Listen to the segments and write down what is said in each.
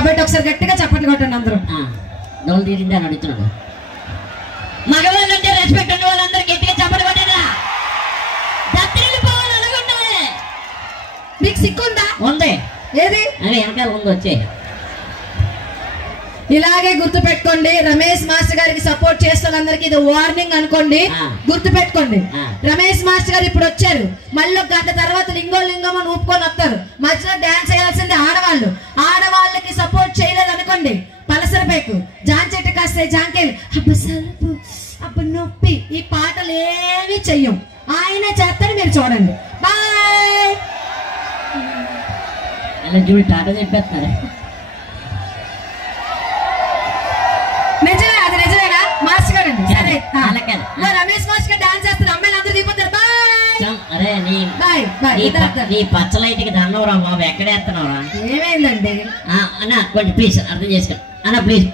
కాబట్టి ఒకసారి గట్టిగా చప్పట్లు కొట్టండి అందరూ. డోలు తీరింది అని అడుగుతున్నాడు. మగవాళ్ళు అంటే రెస్పెక్ట్ ఉన్న వాళ్ళందరూ గట్టిగా చప్పట్లు కొట్టేదా. దత్తరిల్లి పోవాలి అనుకుంటావే. మీకు సిక్కుందా? ఉంది. ఏది? అదే వెనకాల ఉంది వచ్చే. ఇలాగే గుర్తు పెట్టుకోండి. రమేష్ మాస్టర్ గారికి సపోర్ట్ చేస్తున్నందరికి ఇది వార్నింగ్ అనుకోండి, గుర్తు పెట్టుకోండి. రమేష్ మాస్టర్ గారు ఇప్పుడు వచ్చారు, మళ్ళీ ఒక గంట తర్వాత లింగో లింగం అని ఊపుకొని వస్తారు. మధ్యలో డాన్స్ చేయాల్సింది ఆడవాళ్ళు. ఆడవాళ్ళకి సపోర్ట్ చేయలేదు అనుకోండి, పలసరపేకు జాంచెట్టు కాస్తే జాంకేలు అబ్బ సలుపు అబ్బ నొప్పి ఈ పాటలు ఏమీ చెయ్యం. ఆయన చేస్తారు, మీరు చూడండి. బాయ్. చూడు టాటా చెప్పేస్తున్నారు. నిజమే, అది నిజమేనా మాస్టర్ గారు అండి? సరే రమేష్ మాస్టర్ గారు డాన్స్ చేస్తారు, అమ్మాయిలు అందరూ దిగిపోతారు. అరే నీ పచ్చలైట్కి దండవరా బాబు, ఎక్కడేస్తున్నావురా? ఏమైందండి అన్న? కొంచెం ప్లీజ్ అర్థం చేసుకోండి అన్న, ప్లీజ్.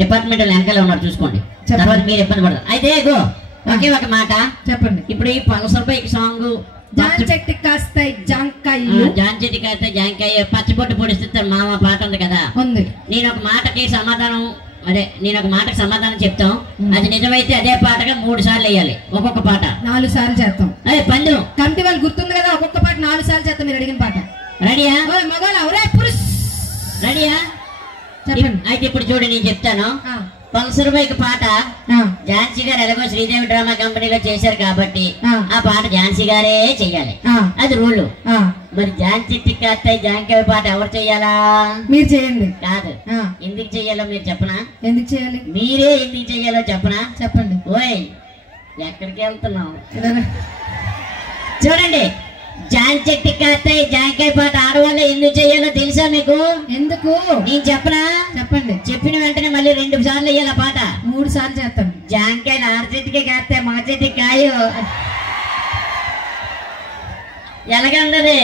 డిపార్ట్మెంటల్ వెనకాల ఉన్నారు చూసుకోండి, తర్వాత మీరు ఇబ్బంది పడతారు. అయితే ఒకే ఒక మాట చెప్పండి. ఇప్పుడు ఈ పల్సర్ బైక్ సాంగ్ జాంచెట్టి కాస్తాయి జాంకాయలు, జాంచెట్టి కాస్తాయి జాంకాయ, పచ్చిబొట్టు పొడిస్తారు మామ పాట ఉంది కదా, ఉంది. నేను ఒక మాటకి సమాధానం చెప్తాం. అది నిజమైతే అదే పాటగా 3 సార్లు వేయాలి. ఒక్కొక్క పాట 4 సార్లు చేస్తాం. అదే పందెం కమిటీ వాళ్ళు గుర్తుంది కదా, ఒక్కొక్క పాట 4 సార్లు చేస్తాం. మీరు అడిగిన పాట రెడీయా? రెడీయా? చెప్పండి. అయితే ఇప్పుడు చూడు, నేను చెప్తాను. పల్సర్ బైక్ పాట ఝాన్సీ గారు ఎలాగో శ్రీదేవి డ్రామా కంపెనీలో చేశారు కాబట్టి ఆ పాట ఝాన్సీ గారే చెయ్యాలి, అది రూల్. మరి ఝాన్సీ కాస్తాయి జాంకాయ పాట ఎవరు చెయ్యాలా? మీరు చేయండి. కాదు, ఎందుకు చెయ్యాలో మీరు చెప్పనా? ఎందుకు చేయాలి? మీరే ఎందుకు చెయ్యాలో చెప్పనా? చెప్పండి. ఓయ్ ఎక్కడికి వెళ్తున్నావు? చూడండి, జాంచెట్టి కాస్తాయి జాంకాయ పాట ఆడవాళ్ళు ఎందుకు చెయ్యాలో తెలుసా మీకు? ఎందుకు? నేను చెప్పనా? చెప్పండి. చెప్పిన వెంటనే మళ్ళీ 2 సార్లు వేయాలి పాట. 3 సార్లు చేస్తాం. జాంకాయలు ఆడచెట్టుకి కాస్తాయి, మా చెట్టుకి కాయు. ఎలాగన్నది?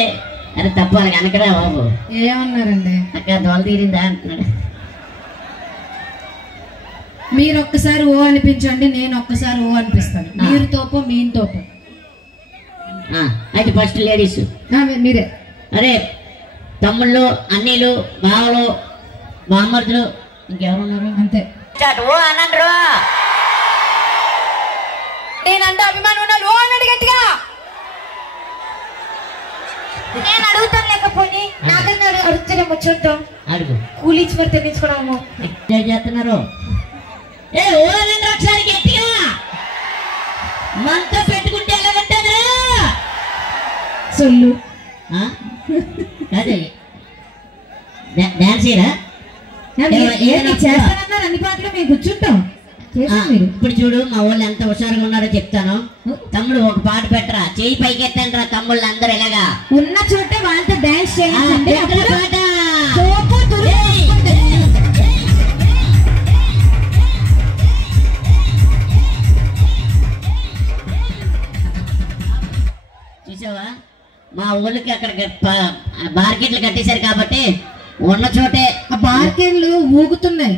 అది తప్పు, అలాగ అనకరా బాబు. ఏమన్నారండి? అక్కడ దోల తీరిందా అంటున్నాడు. మీరు ఒక్కసారి ఓ అనిపించండి, నేను ఒక్కసారి ఓ అనిపిస్తాను. మీరు తోపు, మీన్ తోపు. అయితే ఫస్ట్ లేడీస్ మీరే. అరే తమ్ముళ్ళు, అన్నీలు, బావలు, బామ్మర్దులు, ఇంకెవరున్నారు? అంతే. నేనంటే అభిమానం ఉన్నాను, ఓ అన్నాడు గట్టిగా. నేను అడుగుతాను, లేకపోతే నాకన్నా అడుగుతానేమో చూద్దాం. అడుగు. కూలిచ్చి మరి తెప్పించుకోవడము చేస్తున్నారు. ఏ ఓ అనండి ఒకసారి గట్టిగా. మనతో పెట్టుకుంటే ఎలా ఉంటుంది? సొల్లు అదే డాన్సీరా చేస్తానన్నారు. అన్ని పాటలు మేము కూర్చుంటాం. ఇప్పుడు చూడు, మా వాళ్ళు ఎంత హుషారుగా ఉన్నారో చెప్తాను. తమ్ముడు ఒక పాట పెట్టరా, చేయి పైకెత్తండి రా తమ్ముళ్ళు అందరూ. ఇలాగా ఉన్న చోటే వాళ్ళతో డాన్స్ చేయండి. పాట చూసావా? మా ఊళ్ళకి అక్కడ మార్కెట్లు కట్టేశారు కాబట్టి ఉన్న చోటే ఆ మార్కెట్లు ఊగుతున్నాయి.